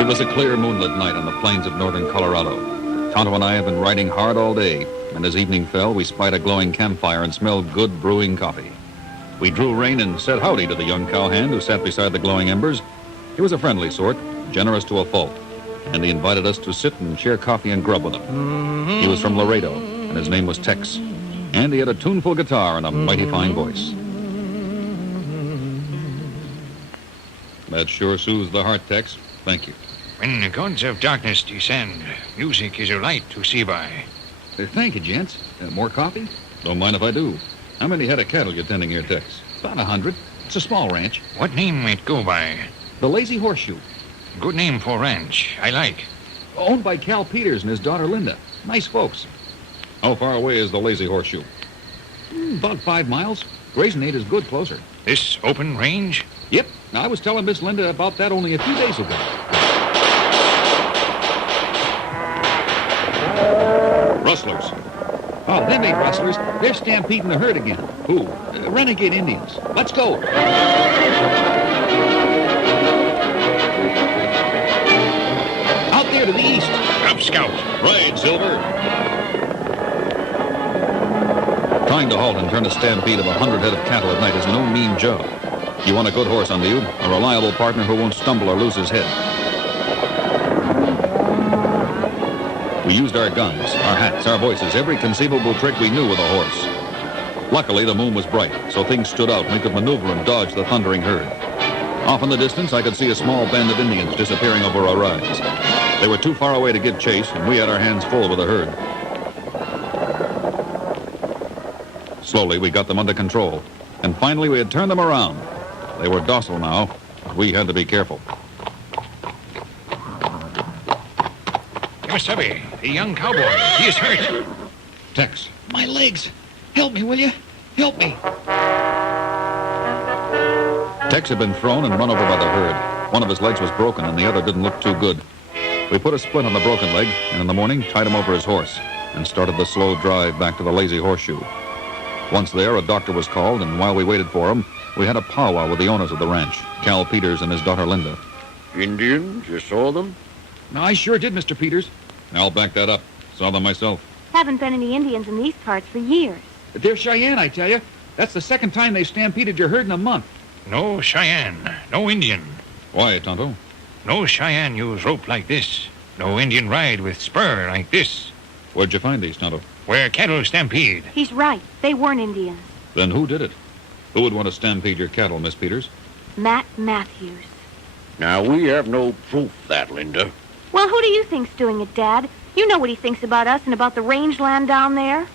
It was a clear moonlit night on the plains of northern Colorado. Tonto and I have been riding hard all day, and as evening fell, we spied a glowing campfire and smelled good brewing coffee. We drew rein and said howdy to the young cowhand who sat beside the glowing embers. He was a friendly sort, generous to a fault, and he invited us to sit and share coffee and grub with him. He was from Laredo, and his name was Tex, and he had a tuneful guitar and a mighty fine voice. That sure soothes the heart, Tex. Thank you. When the gods of darkness descend, music is a light to see by. Thank you, gents. More coffee? Don't mind if I do. How many head of cattle you tending here, Tex? About 100. It's a small ranch. What name might go by? The Lazy Horseshoe. Good name for ranch. I like. Owned by Cal Peters and his daughter Linda. Nice folks. How far away is the Lazy Horseshoe? About 5 miles. Grazing ain't as good closer. This open range? Yep. Now, I was telling Miss Linda about that only a few days ago. Rustlers. Oh, them ain't rustlers. They're stampeding the herd again. Who? Renegade Indians. Let's go. Out there to the east. Up, Scout. Right, Silver. Trying to halt and turn a stampede of 100 head of cattle at night is no mean job. You want a good horse under you, a reliable partner who won't stumble or lose his head. We used our guns, our hats, our voices, every conceivable trick we knew with a horse. Luckily, the moon was bright, so things stood out and we could maneuver and dodge the thundering herd. Off in the distance, I could see a small band of Indians disappearing over a rise. They were too far away to give chase, and we had our hands full with the herd. Slowly, we got them under control, and finally we had turned them around. They were docile now, but we had to be careful. Stubby, the young cowboy. He is hurt. Tex. My legs. Help me, will you? Help me. Tex had been thrown and run over by the herd. One of his legs was broken and the other didn't look too good. We put a splint on the broken leg and in the morning tied him over his horse and started the slow drive back to the Lazy Horseshoe. Once there, a doctor was called, and while we waited for him, we had a powwow with the owners of the ranch, Cal Peters and his daughter Linda. Indians? You saw them? No, I sure did, Mr. Peters. I'll back that up. Saw them myself. Haven't been any Indians in these parts for years. They're Cheyenne, I tell you. That's the second time they've stampeded your herd in a month. No Cheyenne. No Indian. Why, Tonto? No Cheyenne use rope like this. No Indian ride with spur like this. Where'd you find these, Tonto? Where cattle stampede. He's right. They weren't Indians. Then who did it? Who would want to stampede your cattle, Miss Peters? Matt Matthews. Now, we have no proof of that, Linda. Well, who do you think's doing it, Dad? You know what he thinks about us and about the rangeland down there.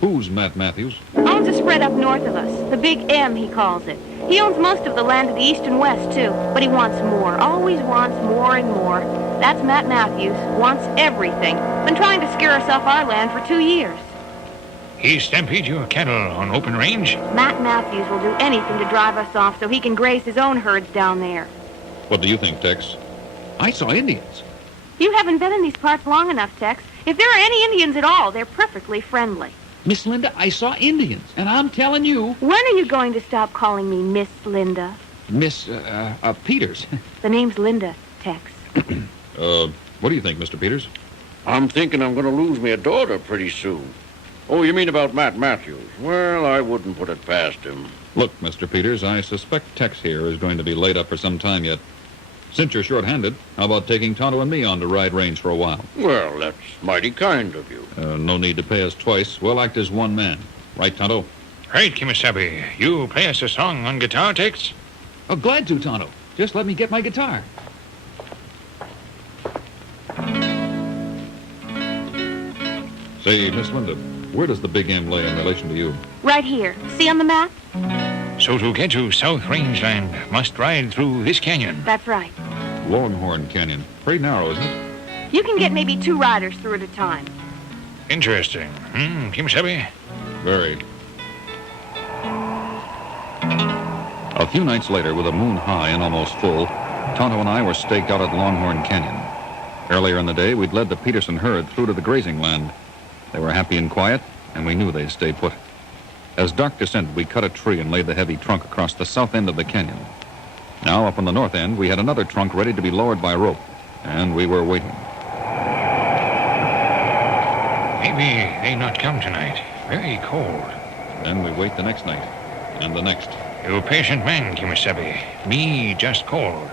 Who's Matt Matthews? Owns a spread up north of us. The Big M, he calls it. He owns most of the land to the east and west, too. But he wants more. Always wants more and more. That's Matt Matthews. Wants everything. Been trying to scare us off our land for 2 years. He stampede your cattle on open range? Matt Matthews will do anything to drive us off so he can graze his own herds down there. What do you think, Tex? I saw Indians. You haven't been in these parts long enough, Tex. If there are any Indians at all, they're perfectly friendly. Miss Linda, I saw Indians, and I'm telling you... When are you going to stop calling me Miss Linda? Miss, Peters. The name's Linda, Tex. What do you think, Mr. Peters? I'm thinking I'm going to lose me a daughter pretty soon. Oh, you mean about Matt Matthews? Well, I wouldn't put it past him. Look, Mr. Peters, I suspect Tex here is going to be laid up for some time yet. Since you're short-handed, how about taking Tonto and me on to ride range for a while? Well, that's mighty kind of you. No need to pay us twice. We'll act as one man. Right, Tonto? Right, Kimasabi. You play us a song on guitar, Tex? Oh, glad to, Tonto. Just let me get my guitar. Say, Miss Linda, where does the Big M lay in relation to you? Right here. See on the map? So to get to South Rangeland, must ride through this canyon. That's right. Longhorn Canyon. Pretty narrow, isn't it? You can get maybe 2 riders through at a time. Interesting. Kimasabi? Very. A few nights later, with the moon high and almost full, Tonto and I were staked out at Longhorn Canyon. Earlier in the day, we'd led the Peterson herd through to the grazing land. They were happy and quiet, and we knew they'd stay put. As dark descended, we cut a tree and laid the heavy trunk across the south end of the canyon. Now, up on the north end, we had another trunk ready to be lowered by rope. And we were waiting. Maybe they not come tonight. Very cold. Then we wait the next night. And the next. You patient man, Kimasabi. Me just cold.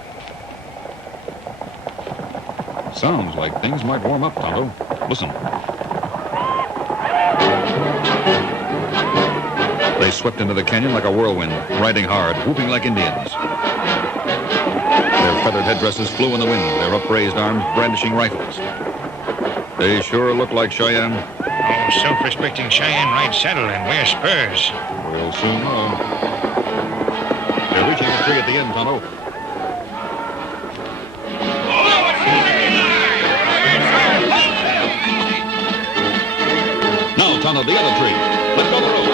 Sounds like things might warm up, Tonto. Listen. They swept into the canyon like a whirlwind, riding hard, whooping like Indians. Their feathered headdresses flew in the wind, their upraised arms brandishing rifles. They sure look like Cheyenne. Oh, self-respecting Cheyenne ride saddle and wear spurs. We'll soon know. They're reaching a tree at the end, Tonto. Now, Tonto, the other tree. Let's go the road.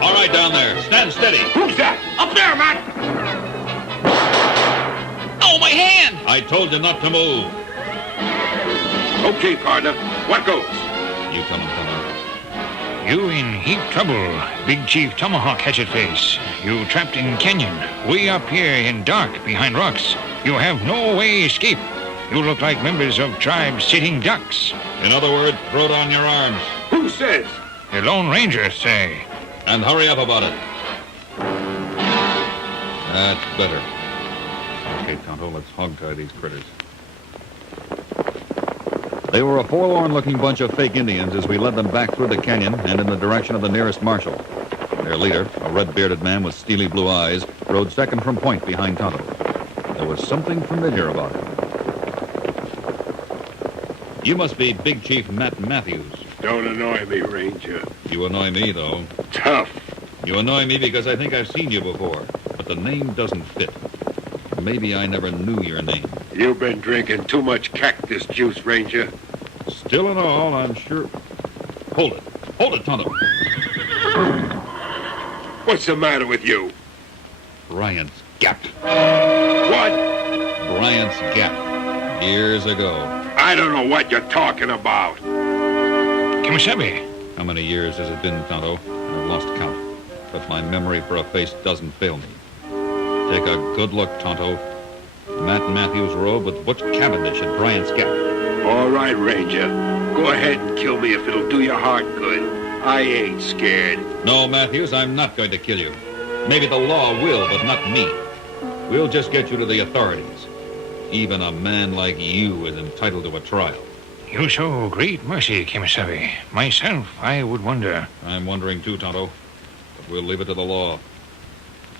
All right, down there. Stand steady. Who's that? Up there, Matt! Oh, my hand! I told you not to move. Okay, partner. What goes? You tell him, Tonto. You in heap trouble, Big Chief Tomahawk Hatchet Face. You trapped in canyon, way up here in dark behind rocks. You have no way escape. You look like members of tribe sitting ducks. In other words, throw down your arms. Who says? The Lone Ranger say. And hurry up about it. That's better. Okay, Tonto, let's hog-tie these critters. They were a forlorn-looking bunch of fake Indians as we led them back through the canyon and in the direction of the nearest marshal. Their leader, a red-bearded man with steely blue eyes, rode second from point behind Tonto. There was something familiar about him. You must be Big Chief Matt Matthews. Don't annoy me, Ranger. You annoy me, though. Tough. You annoy me because I think I've seen you before, but the name doesn't fit. Maybe I never knew your name. You've been drinking too much cactus juice, Ranger. Still and all, I'm sure... Hold it. Hold it, Tonto. What's the matter with you? Bryant's Gap. What? Bryant's Gap. Years ago. I don't know what you're talking about. Kimasabi. How many years has it been, Tonto? I've lost count. But my memory for a face doesn't fail me. Take a good look, Tonto. Matt Matthews rode with Butch Cavendish at Bryant's Gap. All right, Ranger. Go ahead and kill me if it'll do your heart good. I ain't scared. No, Matthews, I'm not going to kill you. Maybe the law will, but not me. We'll just get you to the authorities. Even a man like you is entitled to a trial. You show great mercy, Kimasabi. Myself, I would wonder. I'm wondering too, Tonto. But we'll leave it to the law.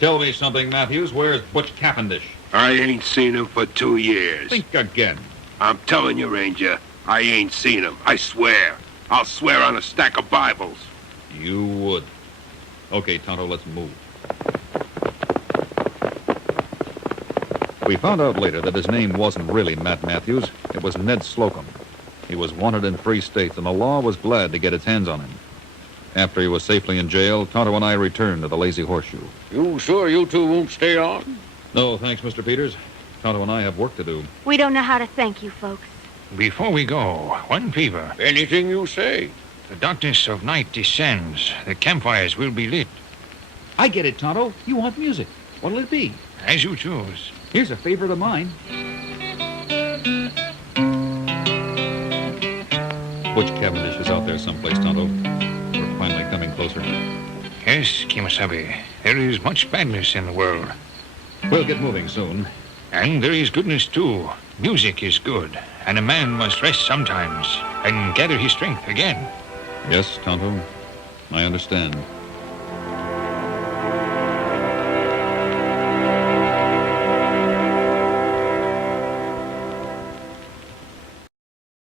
Tell me something, Matthews. Where's Butch Cavendish? I ain't seen him for 2 years. Think again. I'm telling you, Ranger, I ain't seen him. I swear. I'll swear on a stack of Bibles. You would. Okay, Tonto, let's move. We found out later that his name wasn't really Matt Matthews. It was Ned Slocum. He was wanted in 3 states, and the law was glad to get its hands on him. After he was safely in jail, Tonto and I returned to the Lazy Horseshoe. You sure you two won't stay on? No, thanks, Mr. Peters. Tonto and I have work to do. We don't know how to thank you folks. Before we go, one favor. Anything you say. The darkness of night descends. The campfires will be lit. I get it, Tonto. You want music. What'll it be? As you choose. Here's a favorite of mine. Butch Cavendish is out there someplace, Tonto. We're finally coming closer. Yes, Kimasabi. There is much badness in the world. We'll get moving soon. And there is goodness, too. Music is good. And a man must rest sometimes and gather his strength again. Yes, Tonto. I understand.